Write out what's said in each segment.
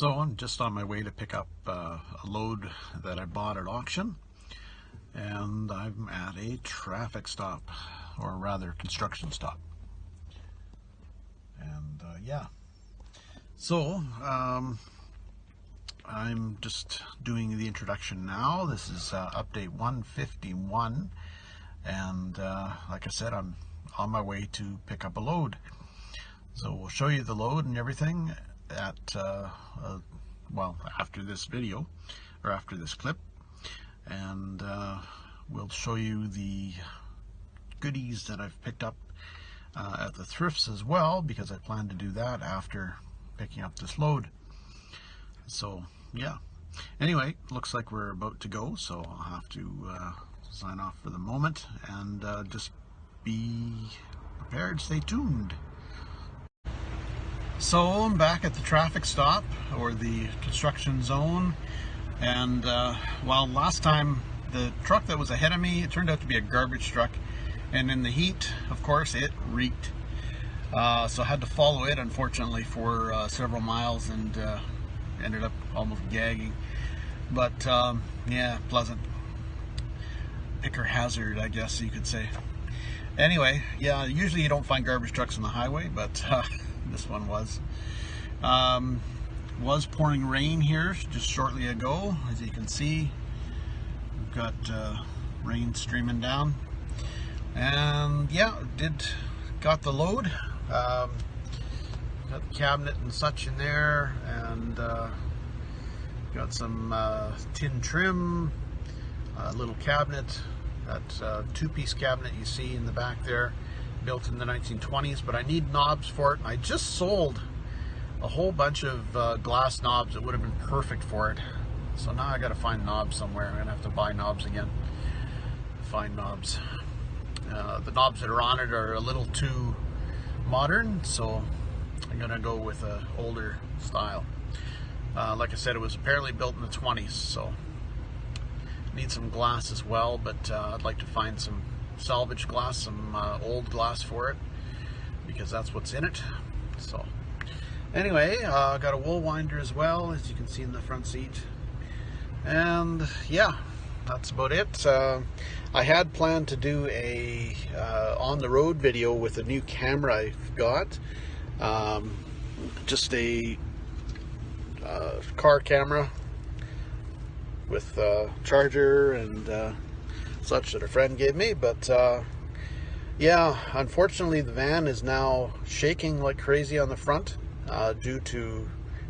So I'm just on my way to pick up a load that I bought at auction, and I'm at a traffic stop, or rather construction stop. And yeah, so I'm just doing the introduction now. This is update 151, and like I said, I'm on my way to pick up a load. So we'll show you the load and everything at well, after this video, or after this clip, and we'll show you the goodies that I've picked up at the thrifts as well, because I plan to do that after picking up this load. So yeah, anyway, looks like we're about to go, so I'll have to sign off for the moment, and just be prepared, stay tuned. So I'm back at the traffic stop, or the construction zone, and well, last time the truck that was ahead of me, it turned out to be a garbage truck, and in the heat, of course, it reeked. So I had to follow it, unfortunately, for several miles, and ended up almost gagging. But yeah, pleasant. Picker hazard, I guess you could say. Anyway, yeah, usually you don't find garbage trucks on the highway, but this one was. Was pouring rain here just shortly ago, as you can see. We've got rain streaming down, and yeah, got the load. Got the cabinet and such in there, and got some tin trim, a little cabinet, that two-piece cabinet you see in the back there, built in the 1920s, but I need knobs for it, and I just sold a whole bunch of glass knobs that would have been perfect for it. So now I got to find knobs somewhere. I'm gonna have to buy knobs again. Find knobs. The knobs that are on it are a little too modern, so I'm gonna go with an older style. Like I said, it was apparently built in the 20s, so need some glass as well, but I'd like to find some salvage glass, some old glass for it, because that's what's in it. So anyway, got a wool winder as well, as you can see in the front seat, and yeah, that's about it. I had planned to do a on the road video with a new camera I've got, just a car camera with charger and such that a friend gave me, but yeah, unfortunately the van is now shaking like crazy on the front due to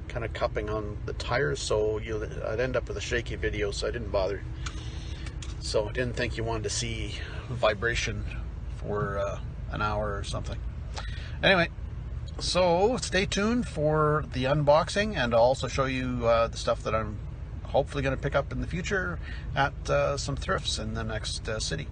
kind of cupping on the tires, so I'd end up with a shaky video, so I didn't bother. So I didn't think you wanted to see vibration for an hour or something. Anyway, so stay tuned for the unboxing, and I'll also show you the stuff that I'm hopefully going to pick up in the future at some thrifts in the next city.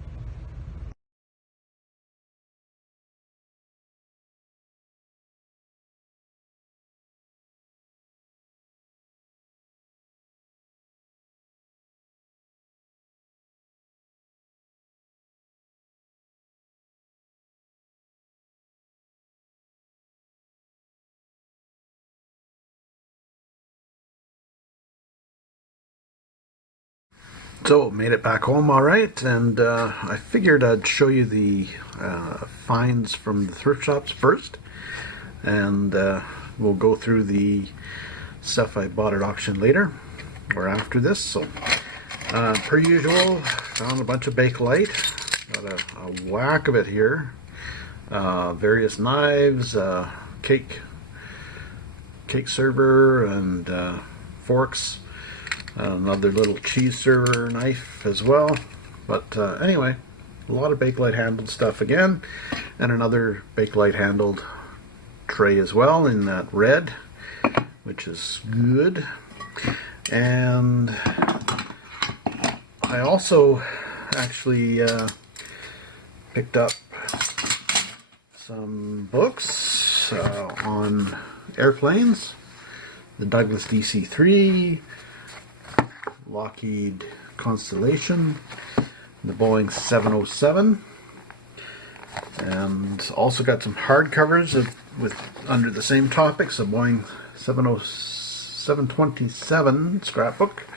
So made it back home all right, and I figured I'd show you the finds from the thrift shops first, and we'll go through the stuff I bought at auction later or after this. So per usual, found a bunch of Bakelite, got a whack of it here, various knives, cake server, and forks. Another little cheese server knife as well, but anyway, a lot of Bakelite handled stuff again, and another Bakelite handled tray as well in that red, which is good. And I also actually picked up some books on airplanes, the Douglas DC-3, Lockheed Constellation, the Boeing 707, and also got some hardcovers with under the same topics, a Boeing 707 727 scrapbook,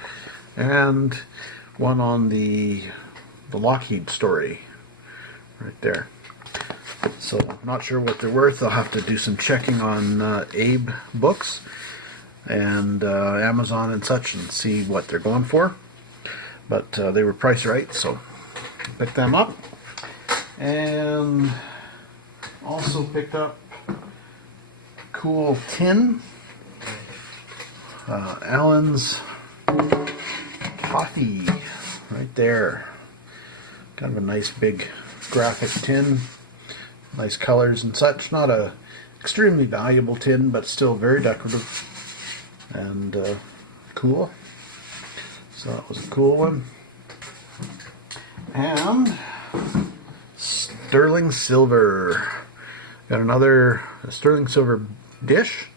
and one on the Lockheed story right there. So I'm not sure what they're worth. I'll have to do some checking on Abe Books and Amazon and such and see what they're going for. But they were priced right, so picked them up. And also picked up cool tin. Allen's Coffee right there. Kind of a nice big graphic tin. Nice colors and such. Not a extremely valuable tin, but still very decorative and cool. So that was a cool one. And sterling silver. Got another sterling silver dish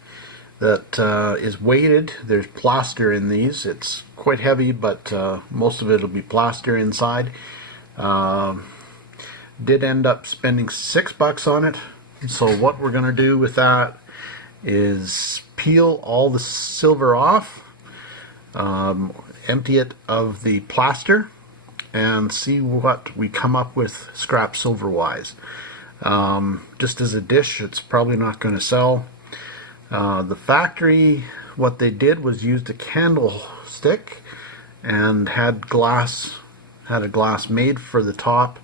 that is weighted. There's plaster in these. It's quite heavy, but most of it will be plaster inside. Did end up spending $6 on it. So what we're going to do with that is peel all the silver off, empty it of the plaster, and see what we come up with scrap silver wise. Just as a dish, it's probably not going to sell. The factory, what they did was used a candlestick and had a glass made for the top.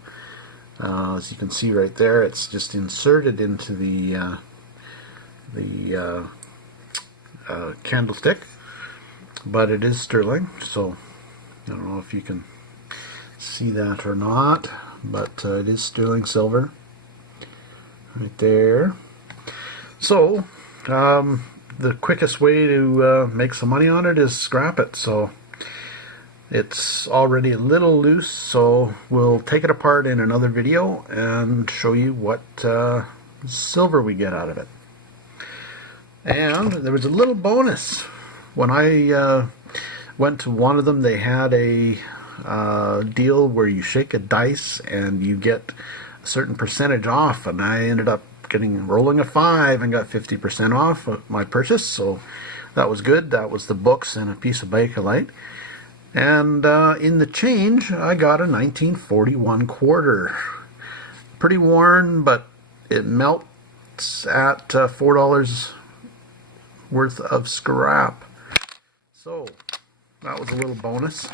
As you can see right there, it's just inserted into the candlestick, but it is sterling, so I don't know if you can see that or not, but it is sterling silver right there. So the quickest way to make some money on it is scrap it. So it's already a little loose, so we'll take it apart in another video and show you what silver we get out of it. And there was a little bonus. When I went to one of them, they had a deal where you shake a dice and you get a certain percentage off, and I ended up rolling a 5 and got 50% off of my purchase, so that was good. That was the books and a piece of Bakelite. And in the change, I got a 1941 quarter. Pretty worn, but it melts at $4 worth of scrap. So that was a little bonus.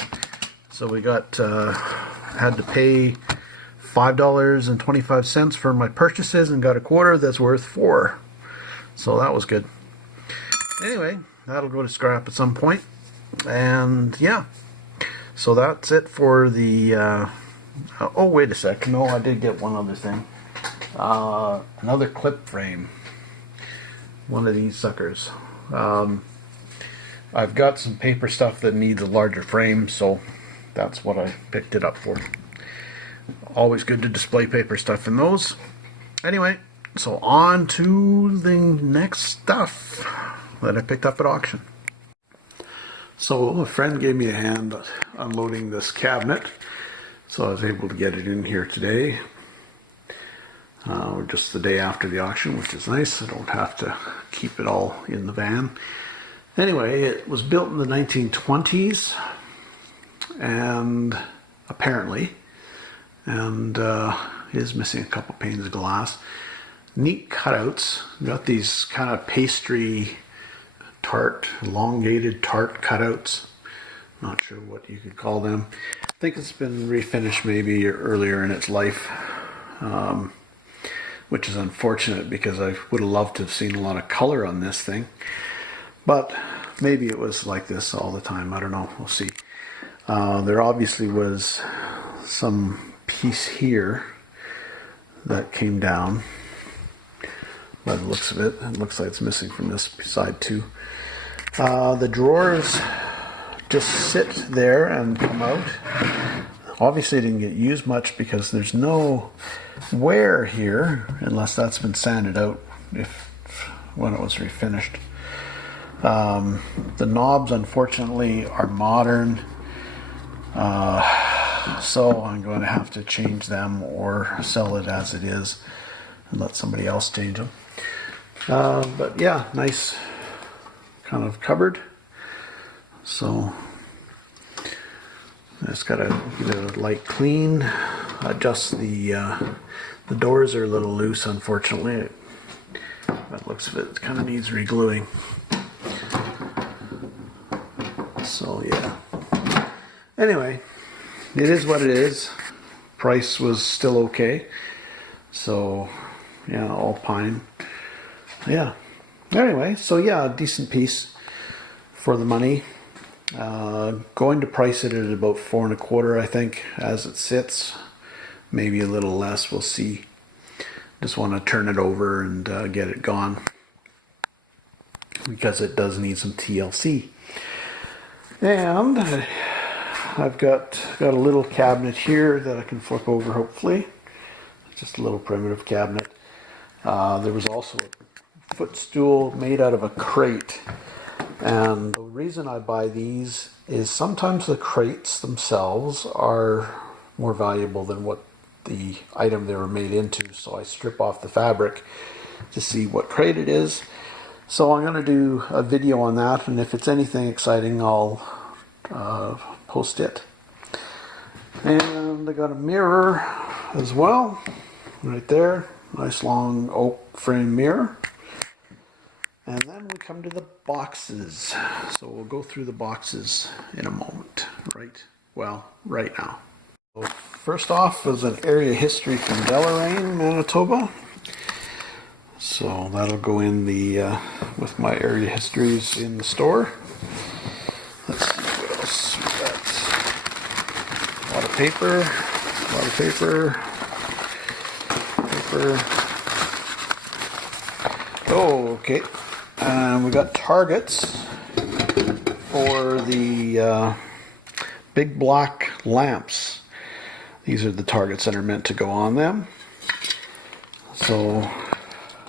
So we got had to pay $5.25 for my purchases and got a quarter that's worth $4. So that was good. Anyway, that'll go to scrap at some point. And yeah. So that's it for the, oh wait a sec, no, I did get one other thing. Another clip frame. One of these suckers. I've got some paper stuff that needs a larger frame, so that's what I picked it up for. Always good to display paper stuff in those. Anyway, so on to the next stuff that I picked up at auction. So a friend gave me a hand unloading this cabinet, so I was able to get it in here today. We're just the day after the auction, which is nice. I don't have to keep it all in the van. Anyway, it was built in the 1920s, and apparently, and is missing a couple panes of glass. Neat cutouts. Got these kind of pastry elongated tart cutouts. Not sure what you could call them. I think it's been refinished maybe earlier in its life, which is unfortunate because I would have loved to have seen a lot of color on this thing. But maybe it was like this all the time. I don't know. We'll see. There obviously was some piece here that came down. By the looks of it, it looks like it's missing from this side too. The drawers just sit there and come out. Obviously it didn't get used much because there's no wear here, unless that's been sanded out when it was refinished. The knobs unfortunately are modern, so I'm going to have to change them or sell it as it is and let somebody else change them. But yeah, nice kind of cupboard. So I just gotta give it a light clean. Adjust the doors are a little loose, unfortunately. By the looks of it, it kind of needs re-gluing. So yeah. Anyway, it is what it is. Price was still okay. So yeah, all pine. Yeah. Anyway, so yeah, a decent piece for the money. Going to price it at about 4 1/4, I think, as it sits. Maybe a little less, we'll see. Just want to turn it over and get it gone, because it does need some TLC. And I've got a little cabinet here that I can flip over, hopefully. Just a little primitive cabinet. There was also a footstool made out of a crate. And the reason I buy these is sometimes the crates themselves are more valuable than what the item they were made into. So I strip off the fabric to see what crate it is. So I'm going to do a video on that, and if it's anything exciting, I'll post it. And I got a mirror as well, right there. Nice long oak frame mirror. And then we come to the boxes. So we'll go through the boxes in a moment, right now. So first off is an area history from Deloraine, Manitoba. So that'll go in the with my area histories in the store. Let's see what else we got. A lot of paper. Oh, okay. And we got targets for the big black lamps. These are the targets that are meant to go on them. So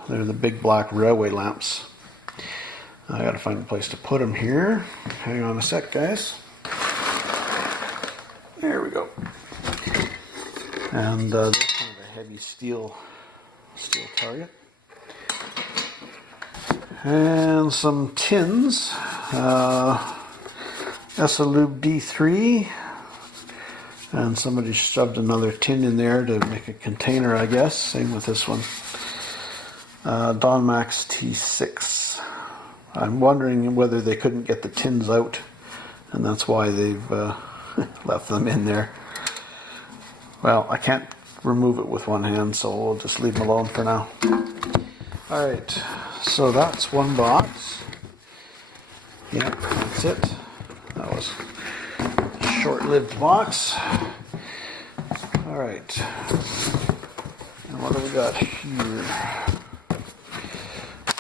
they're the big black railway lamps. I gotta find a place to put them here. Hang on a sec, guys. There we go. And this is kind of a heavy steel target. And some tins. Esalube D3. And somebody shoved another tin in there to make a container, I guess. Same with this one. Donmax T6. I'm wondering whether they couldn't get the tins out, and that's why they've left them in there. Well, I can't remove it with one hand, so we'll just leave them alone for now. Alright, so that's one box. Yep, that's it. That was a short-lived box. Alright, and what do we got here?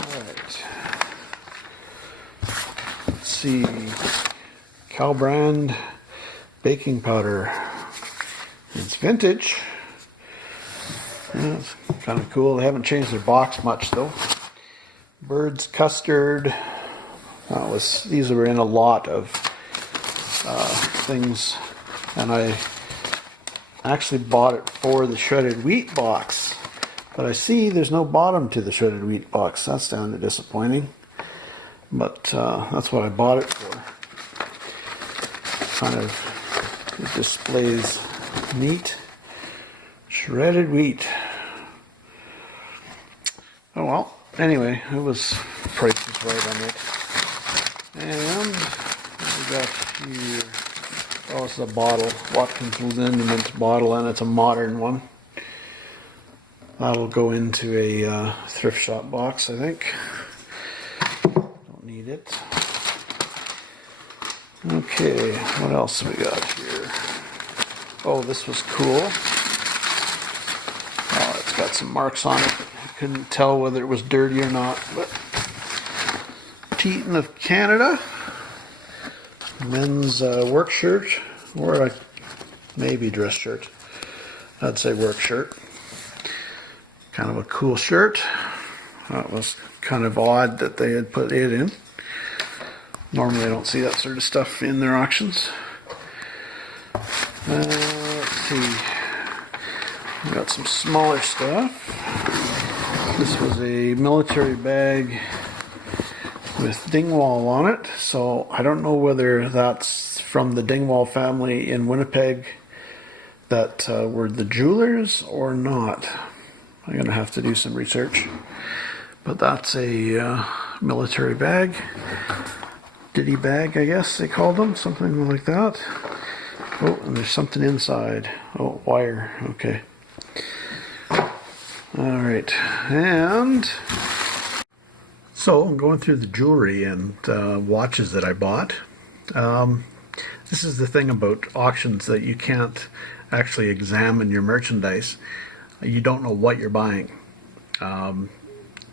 Alright, let's see, Calbrand baking powder. It's vintage. Yeah, it's kind of cool. They haven't changed their box much though. Bird's custard. These were in a lot of things, and I actually bought it for the shredded wheat box. But I see there's no bottom to the shredded wheat box. That's kind of disappointing. But that's what I bought it for. Kind of, it displays neat. Shredded wheat. Oh well. Anyway, the price was right on it. And what we got here? Oh, it's a bottle. Watkins Liniment bottle, and it's a modern one. That'll go into a thrift shop box, I think. Don't need it. Okay, what else we got here? Oh, this was cool. Oh, it's got some marks on it. I couldn't tell whether it was dirty or not, but Teton of Canada. Men's work shirt, or maybe dress shirt. I'd say work shirt. Kind of a cool shirt. That was kind of odd that they had put it in. Normally I don't see that sort of stuff in their auctions. Let's see. We got some smaller stuff. This was a military bag with Dingwall on it. So I don't know whether that's from the Dingwall family in Winnipeg that were the jewelers or not. I'm going to have to do some research. But that's a military bag. Ditty bag, I guess they called them. Something like that. Oh, and there's something inside. Oh, wire. Okay. Alright. And so I'm going through the jewelry and watches that I bought. This is the thing about auctions, that you can't actually examine your merchandise. You don't know what you're buying.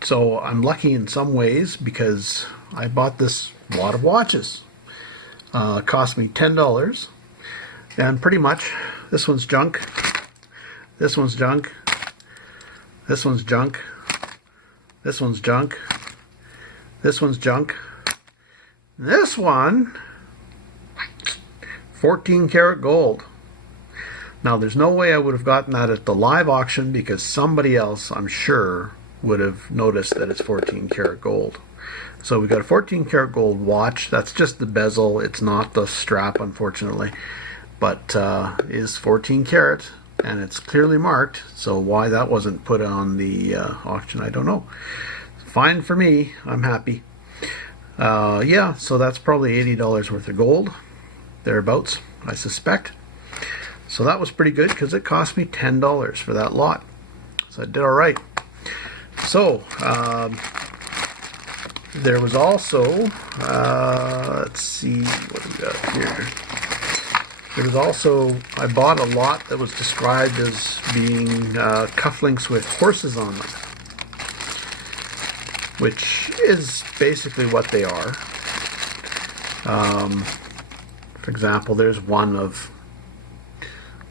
So I'm lucky in some ways because I bought this lot of watches. It cost me $10, and pretty much this one's junk, this one's junk, this one's junk, this one's junk, this one's junk, this one 14 karat gold. Now there's no way I would have gotten that at the live auction because somebody else, I'm sure, would have noticed that it's 14 karat gold. So we got a 14 karat gold watch. That's just the bezel. It's not the strap, unfortunately, but is 14 karat and it's clearly marked. So why that wasn't put on the auction, I don't know. Fine for me. I'm happy. Yeah, so that's probably $80 worth of gold, thereabouts, I suspect. So that was pretty good because it cost me $10 for that lot. So I did all right. So there was also, let's see what we got here. There was also, I bought a lot that was described as being cufflinks with horses on them, which is basically what they are. For example, there's one of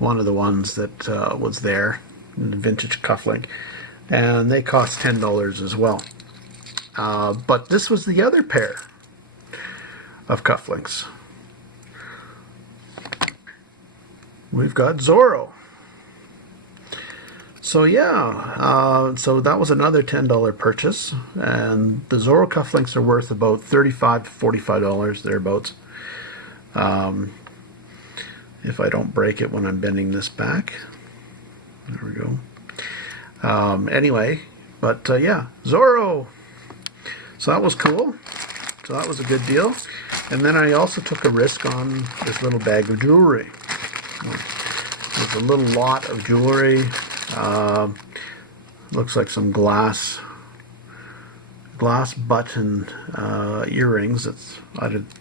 the ones that was there, the vintage cufflink, and they cost $10 as well. But this was the other pair of cufflinks. We've got Zorro. So yeah, so that was another $10 purchase, and the Zorro cufflinks are worth about $35 to $45 thereabouts. If I don't break it when I'm bending this back. There we go. Anyway, but yeah, Zorro. So that was cool. So that was a good deal. And then I also took a risk on this little bag of jewelry. There's a little lot of jewelry. Looks like some glass button earrings.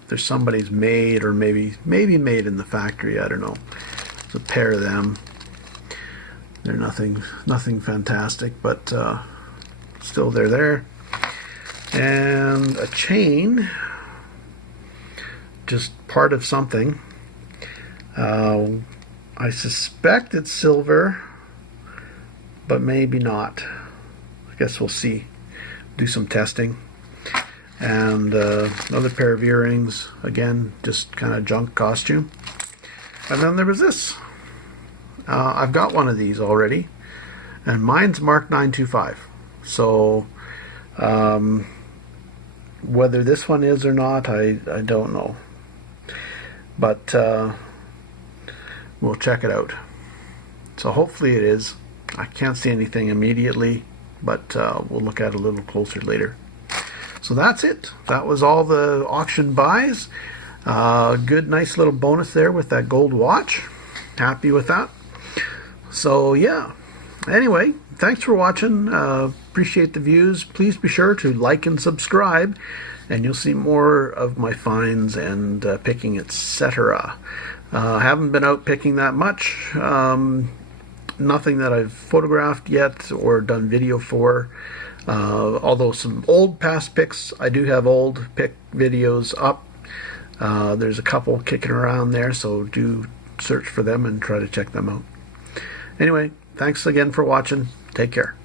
There's somebody's made, or maybe made in the factory. I don't know. It's a pair of them. They're nothing fantastic, but still they're there. And a chain, just part of something. I suspect it's silver, but maybe not. I guess we'll see. Do some testing. And another pair of earrings, again, just kind of junk costume. And then there was this. I've got one of these already, and mine's marked 925. So whether this one is or not, I don't know. But we'll check it out. So hopefully it is. I can't see anything immediately, but we'll look at it a little closer later. So that's it. That was all the auction buys. Good, nice little bonus there with that gold watch. Happy with that. So yeah. Anyway, thanks for watching. Appreciate the views. Please be sure to like and subscribe, and you'll see more of my finds and picking, etc. Haven't been out picking that much. Nothing that I've photographed yet or done video for. Although some old past picks, I do have old pick videos up. There's a couple kicking around there, so do search for them and try to check them out. Anyway, thanks again for watching. Take care.